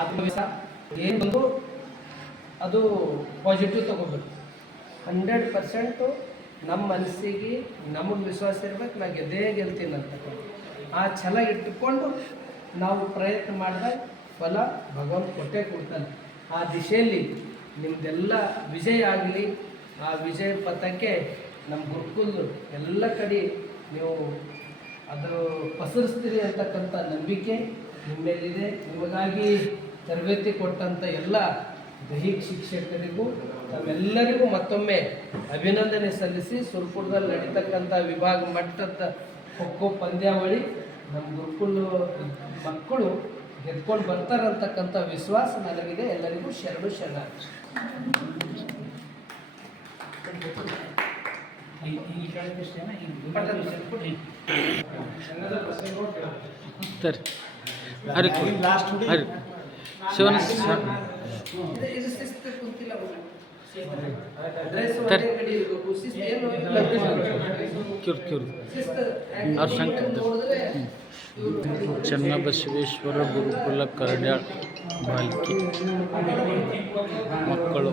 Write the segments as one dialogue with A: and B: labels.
A: ಆತ್ಮವಿಶ್ವಾಸ ಏನು ಬಂದು ಅದು ಪಾಸಿಟಿವ್ ತಗೋಬೇಕು ಹಂಡ್ರೆಡ್ ಪರ್ಸೆಂಟು ನಮ್ಮ ಮನಸ್ಸಿಗೆ, ನಮಗೆ ವಿಶ್ವಾಸ ಇರ್ಬೇಕು ನಾ ಗೆದ್ದೇ ಗೆಲ್ತೀನಿ ಅಂತ ಆ ಛಲ ಇಟ್ಟುಕೊಂಡು ನಾವು ಪ್ರಯತ್ನ ಮಾಡಿದಾಗ ಫಲ ಭಗವಂತ ಕೊಟ್ಟೇ ಕೊಡ್ತಾನೆ. ಆ ದಿಶೆಯಲ್ಲಿ ನಿಮ್ಮದೆಲ್ಲ ವಿಜಯ ಆಗಲಿ, ಆ ವಿಜಯ ಪಥಕ್ಕೆ ನಮ್ಮ ಗುರುಕುಲ್ ಎಲ್ಲ ಕಡೆ ನೀವು ಅದು ಪಸರಿಸ್ತೀರಿ ಅಂತಕ್ಕಂಥ ನಂಬಿಕೆ ನಿಮ್ಮೇಲಿದೆ ನಿಮಗಾಗಿ ತರಬೇತಿ ಕೊಟ್ಟಂಥ ಎಲ್ಲ ದೈಹಿಕ ಶಿಕ್ಷಕರಿಗೂ ತಮ್ಮೆಲ್ಲರಿಗೂ ಮತ್ತೊಮ್ಮೆ ಅಭಿನಂದನೆ ಸಲ್ಲಿಸಿ ಸುರ್ಪುರದಲ್ಲಿ ನಡೀತಕ್ಕಂಥ ವಿಭಾಗ ಮಟ್ಟದ ಖೋಖೋ ಪಂದ್ಯಾವಳಿ ನಮ್ಮ ಗುರುಕುಲು ಮಕ್ಕಳು ಗೆದ್ಕೊಂಡು ಬರ್ತಾರಂತಕ್ಕಂಥ ವಿಶ್ವಾಸ ನನಗಿದೆ. ಎಲ್ಲರಿಗೂ ಶರಣು ಶರಣ.
B: ಸರಿ. ಹರಿ ಹರಿ ಶಿವನ. ಕ್ಯೂರ್ ಕ್ಯೂರ್ ಅವ್ರ ಶಂಕ-
A: ನೋಡಿದ್ರೆ ಇವ್ರು
B: ಚನ್ನಬಸವೇಶ್ವರ ಗುರುಕುಲ ಕರಡ್ಯಾಳ್ ಬಾಲ್ಕಿ. ಮಕ್ಕಳು.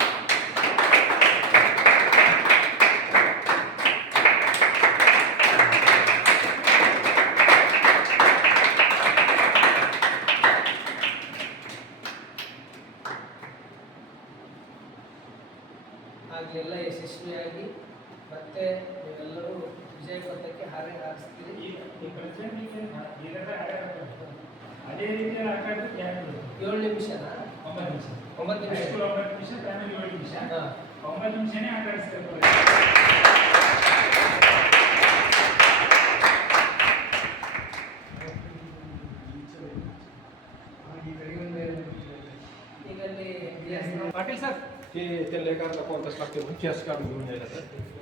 A: ಆಗ್ಲೆಲ್ಲ ಯಶಸ್ವಿಯಾಗಿ ಮತ್ತೆ ನೀವೆಲ್ಲರೂ ವಿಜಯ ಪಥಕ್ಕೆ ಹಾರೆ ಹಾರಿಸ್ತೀರಿ
C: ಅದೇ ರೀತಿ
A: ಏಳು ನಿಮಿಷನಾ?
C: ಒಂಬತ್ತು ನಿಮಿಷ.
A: ಒಂಬತ್ತು ನಿಮಿಷ.
C: ಒಂಬತ್ತು ನಿಮಿಷ ಪ್ರೈಮರಿ ಏಳು ನಿಮಿಷ. ಒಂಬತ್ತು ನಿಮಿಷನೇ ಆಟ ಆಡಿಸ್ತಾರೆ
A: ಪಾಟೀಲ್ ಸರ್.
D: ते त्या लेखाला कोणताच लागते चेस काढून घेऊन जायला